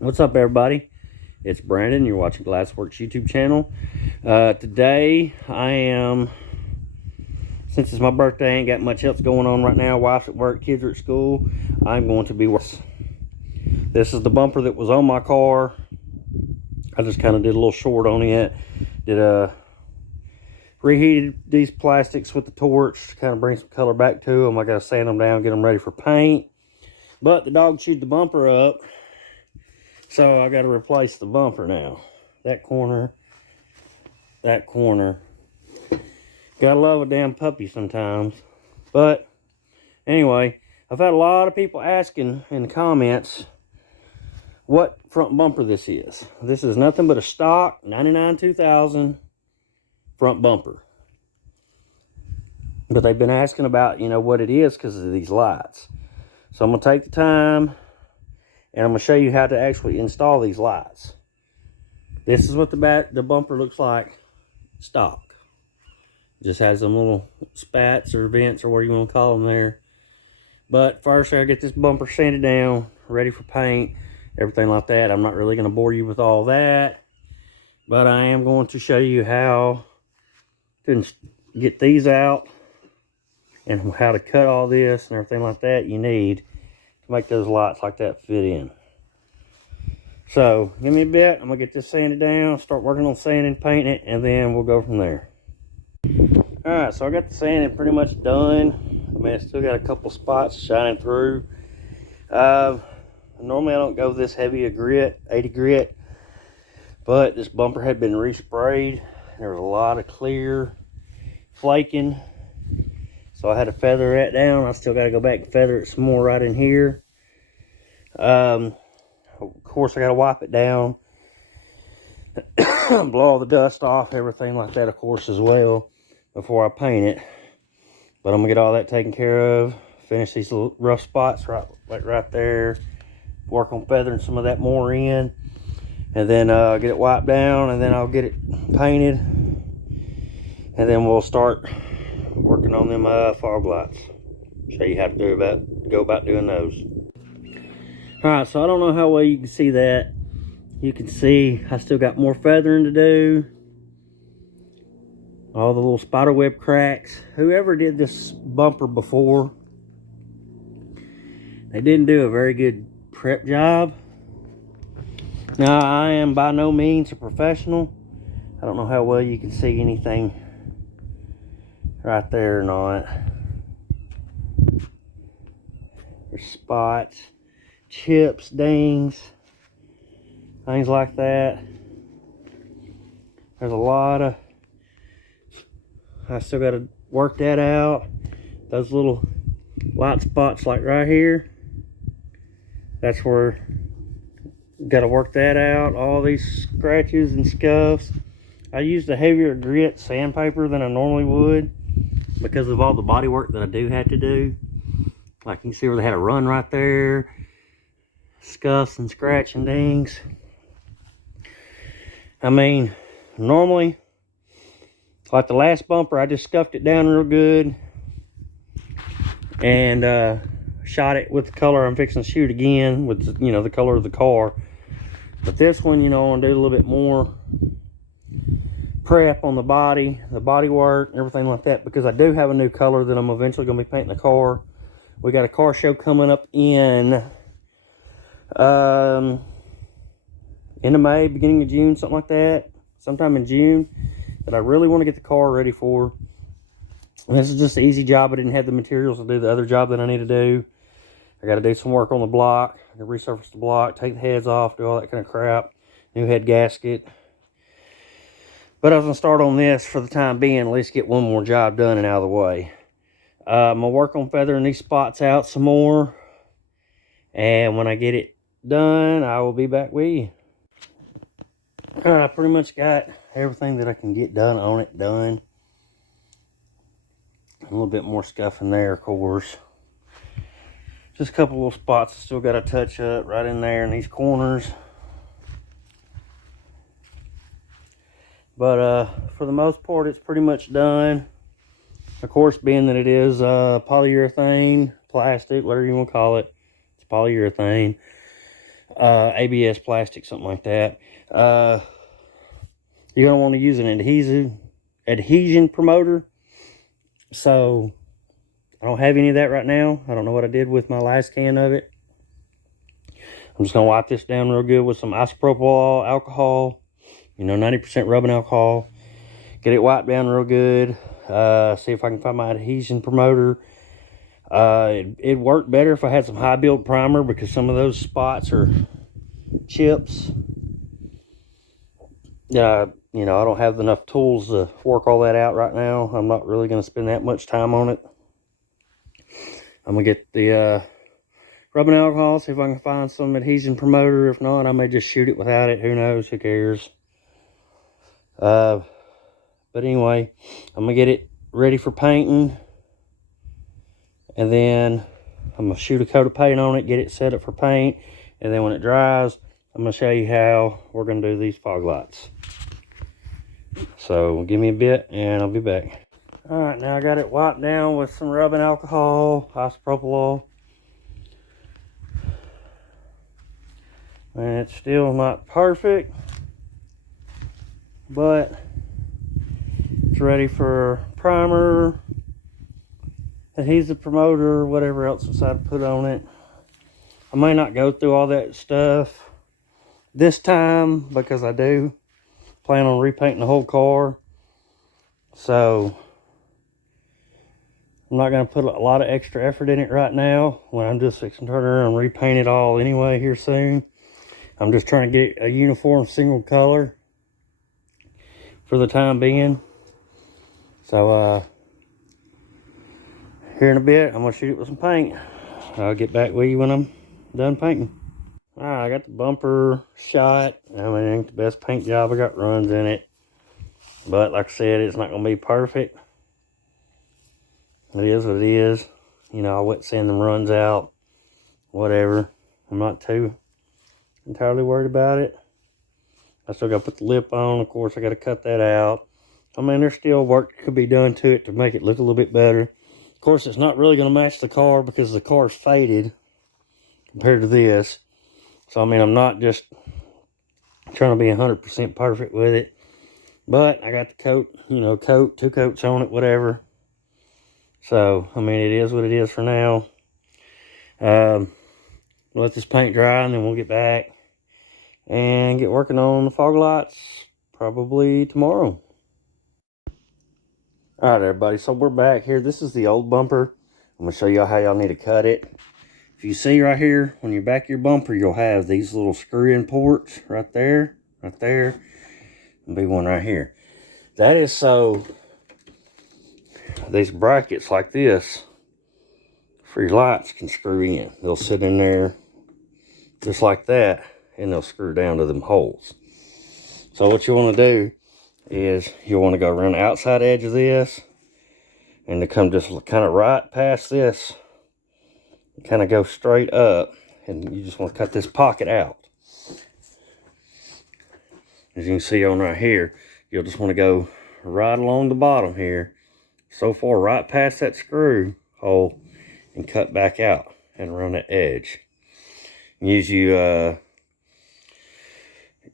What's up, everybody? It's Brandon. You're watching Glassworks YouTube channel. Today I am, since it's my birthday, I ain't got much else going on right now. Wife's at work, kids are at school. I'm going to be working. This is the bumper that was on my car. I just kind of did a little short on it. Reheated these plastics with the torch to kind of bring some color back to them. I got to sand them down, get them ready for paint. But the dog chewed the bumper up, so I got to replace the bumper now. That corner. Gotta love a damn puppy sometimes. But anyway, I've had a lot of people asking in the comments what front bumper this is. This is nothing but a stock 99 2000 front bumper. But they've been asking about, what it is because of these lights. So I'm going to take the time and I'm going to show you how to actually install these lights. This is what the bumper looks like stock. Just has some little spats or vents or whatever you want to call them there. But first, I gotta get this bumper sanded down, ready for paint, everything like that. I'm not really going to bore you with all that, but I am going to show you how to get these out and how to cut all this and everything like that you need to make those lights like that fit in. So give me a bit. I'm gonna get this sanded down, start working on sanding, painting it, and then we'll go from there. All right, so I got the sanding pretty much done. I mean, I still got a couple spots shining through. Normally I don't go this heavy a grit, 80 grit, but this bumper had been resprayed. There was a lot of clear flaking, so I had to feather that down. I still got to go back and feather it some more right in here. Of course, I got to wipe it down, blow all the dust off, everything like that, of course, as well, before I paint it. But I'm gonna get all that taken care of, finish these little rough spots right there, work on feathering some of that more in, and then get it wiped down, and then I'll get it painted, and then we'll start working on them fog lights. Show you how to go about doing those. All right, so I don't know how well you can see that. You can see I still got more feathering to do. All the little spider web cracks. Whoever did this bumper before, they didn't do a very good prep job. Now, I am by no means a professional. I don't know how well you can see anything right there or not. There's spots, chips, dings, things like that. There's a lot of, I still got to work that out. Those little light spots like right here, that's where got to work that out. All these scratches and scuffs. I used a heavier grit sandpaper than I normally would because of all the body work that I do have to do. Like you can see where they had a run right there. Scuffs and scratch and dings. I mean, normally, like the last bumper, I just scuffed it down real good and shot it with the color I'm fixing to shoot again with, the color of the car. But this one, I want to do a little bit more prep on the body work, and everything like that, because I do have a new color that I'm eventually going to be painting the car. We got a car show coming up in end of May, beginning of June, something like that, sometime in June, that I really want to get the car ready for. And this is just an easy job. I didn't have the materials to do the other job that I need to do. I got to do some work on the block. I got to resurface the block, take the heads off, do all that kind of crap. New head gasket. But I was going to start on this for the time being, at least get one more job done and out of the way. I'm going to work on feathering these spots out some more. And when I get it done, I will be back with you. All right, I pretty much got everything that I can get done on it done. A little bit more scuff in there, of course. Just a couple little spots I still got to touch up right in there in these corners. But for the most part, it's pretty much done. Of course, being that it is polyurethane, plastic, whatever you want to call it, it's polyurethane. ABS plastic, something like that. You're going to want to use an adhesion promoter. So I don't have any of that right now. I don't know what I did with my last can of it. I'm just going to wipe this down real good with some isopropyl alcohol, 90% rubbing alcohol. Get it wiped down real good. See if I can find my adhesion promoter. It'd work better if I had some high build primer, because some of those spots are chips. I don't have enough tools to work all that out right now. I'm not really going to spend that much time on it. I'm going to get the rubbing alcohol, see if I can find some adhesion promoter. If not, I may just shoot it without it. Who knows? Who cares? But anyway, I'm going to get it ready for painting. And then I'm going to shoot a coat of paint on it, get it set up for paint. And then when it dries, I'm going to show you how we're going to do these fog lights. So give me a bit and I'll be back. Alright, now I got it wiped down with some rubbing alcohol, isopropyl. And it's still not perfect, but it's ready for primer, adhesive promoter, whatever else I decide to put on it. I may not go through all that stuff this time, because I do plan on repainting the whole car. So I'm not going to put a lot of extra effort in it right now, when I'm just fixing to turn around and repaint it all anyway here soon. I'm just trying to get a uniform single color for the time being. So here in a bit, I'm going to shoot it with some paint. I'll get back with you when I'm done painting. Alright, I got the bumper shot. I mean, it ain't the best paint job. I got runs in it. But like I said, it's not going to be perfect. It is what it is. I'll wet sand them runs out. Whatever. I'm not too entirely worried about it. I still got to put the lip on. Of course, I got to cut that out. I mean, there's still work that could be done to it to make it look a little bit better. Of course, it's not really going to match the car, because the car's faded compared to this. So, I mean, I'm not just trying to be 100% perfect with it. But I got the coat, 2 coats on it, whatever. So, I mean, it is what it is for now. Let this paint dry, and then we'll get back and get working on the fog lights probably tomorrow. Alright, everybody, so we're back here. This is the old bumper. I'm going to show y'all how y'all need to cut it. If you see right here, when you back your bumper, you'll have these little screw-in ports right there, and be one right here. That is so these brackets like this for your lights can screw in. They'll sit in there just like that, and they'll screw down to them holes. So what you want to do is you want to go around the outside edge of this, and to come just kind of right past this, kind of go straight up, and you just want to cut this pocket out. As you can see on right here, you'll just want to go right along the bottom here, so far right past that screw hole, and cut back out and around that edge. You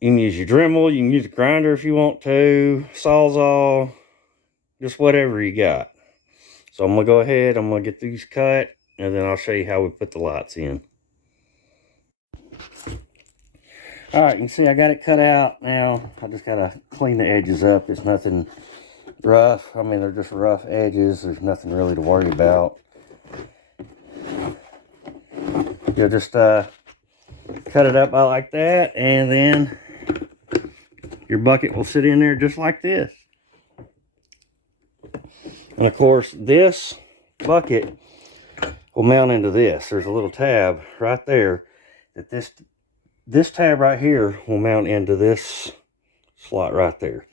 can use your Dremel, you can use a grinder if you want to, Sawzall, just whatever you got. So I'm going to go ahead, I'm going to get these cut, and then I'll show you how we put the lights in. Alright, you can see I got it cut out now. I just got to clean the edges up. It's nothing rough. I mean, they're just rough edges. There's nothing really to worry about. You'll just cut it up like that, and then your bucket will sit in there just like this. And of course, this bucket will mount into this. There's a little tab right there that this tab right here will mount into this slot right there.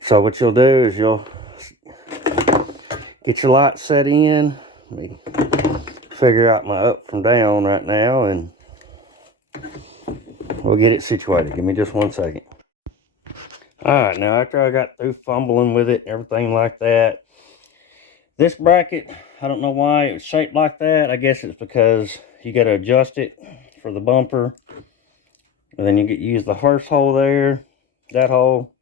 So what you'll do is you'll get your light set in. Let me figure out my up from down right now, and we'll get it situated. Give me just 1 second. Alright, now after I got through fumbling with it and everything like that, this bracket, I don't know why it was shaped like that. I guess it's because you got to adjust it for the bumper. And then you use the first hole there, that hole,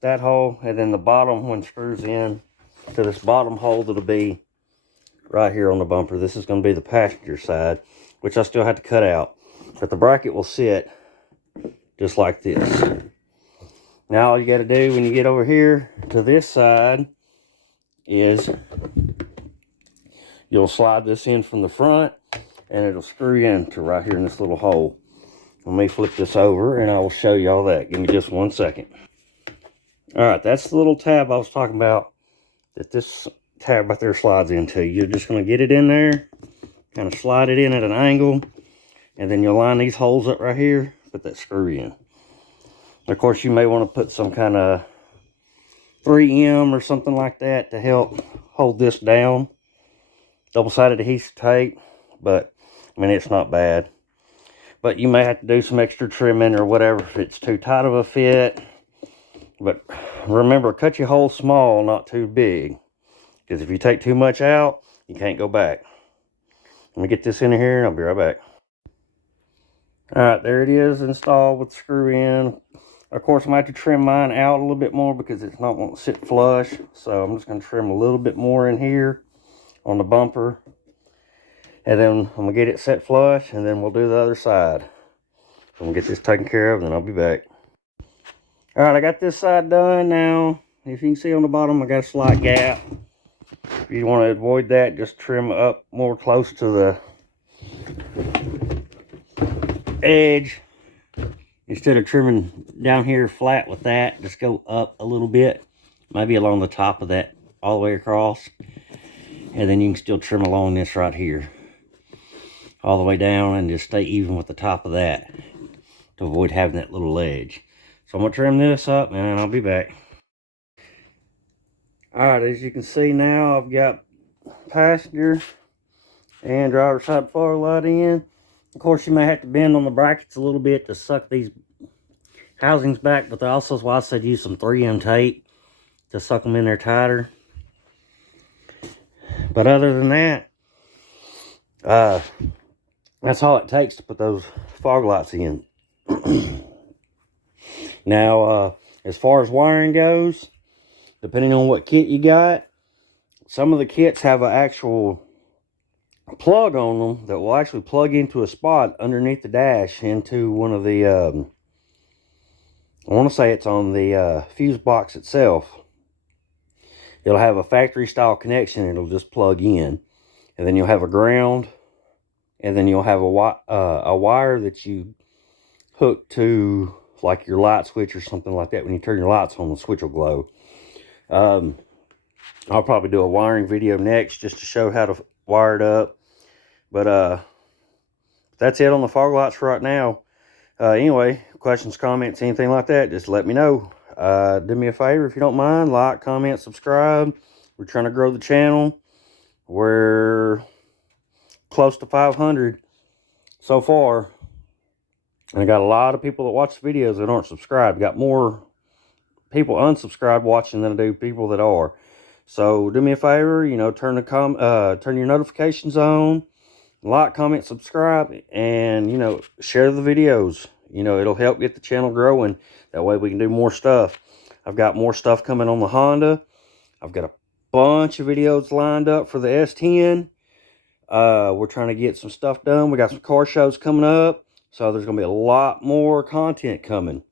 and then the bottom one screws in to this bottom hole that'll be right here on the bumper. This is going to be the passenger side, which I still have to cut out. But the bracket will sit just like this. Now all you got to do when you get over here to this side is you'll slide this in from the front and it'll screw in to right here in this little hole. Let me flip this over and I will show you all that. Give me just 1 second. All right, that's the little tab I was talking about that this tab right there slides into. You're just going to get it in there, kind of slide it in at an angle, and then you'll line these holes up right here, put that screw in. Of course, you may want to put some kind of 3M or something like that to help hold this down. Double-sided adhesive tape, but I mean, it's not bad. But you may have to do some extra trimming or whatever if it's too tight of a fit. But remember, cut your hole small, not too big. Because if you take too much out, you can't go back. Let me get this in here and I'll be right back. Alright, there it is installed with the screw in. Of course, I might have to trim mine out a little bit more because it's not going to sit flush. So I'm just going to trim a little bit more in here on the bumper. And then I'm going to get it set flush and then we'll do the other side. So I'm going to get this taken care of and then I'll be back. Alright, I got this side done now. If you can see on the bottom, I got a slight gap. If you want to avoid that, just trim up more close to the edge. Instead of trimming down here flat with that, just go up a little bit. Maybe along the top of that all the way across. And then you can still trim along this right here. All the way down and just stay even with the top of that. To avoid having that little ledge. So I'm going to trim this up and I'll be back. Alright, as you can see now, I've got passenger and driver's side fog light in. Of course, you may have to bend on the brackets a little bit to suck these housings back, but also is why I said use some 3M tape to suck them in there tighter. But other than that, that's all it takes to put those fog lights in. Now, as far as wiring goes, depending on what kit you got, some of the kits have an actual plug on them that will actually plug into a spot underneath the dash into one of the, I want to say it's on the fuse box itself. It'll have a factory style connection. It'll just plug in. And then you'll have a ground. And then you'll have a wire that you hook to like your light switch or something like that. When you turn your lights on, the switch will glow. I'll probably do a wiring video next just to show how to wire it up. But that's it on the fog lights for right now. Anyway, questions, comments, anything like that, just let me know. Do me a favor if you don't mind, like, comment, subscribe. We're trying to grow the channel. We're close to 500 so far. And I got a lot of people that watch the videos that aren't subscribed. Got more people unsubscribed watching than I do people that are. So do me a favor, you know, turn your notifications on, like, comment, subscribe, and, you know, share the videos. You know, it'll help get the channel growing. That way we can do more stuff. I've got more stuff coming on the Honda. I've got a bunch of videos lined up for the S10. We're trying to get some stuff done. We got some car shows coming up. So there's going to be a lot more content coming.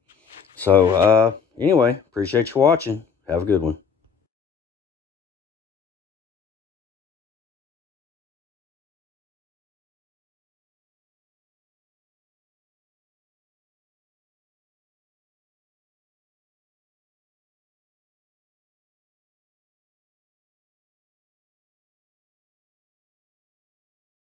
So, anyway, appreciate you watching. Have a good one.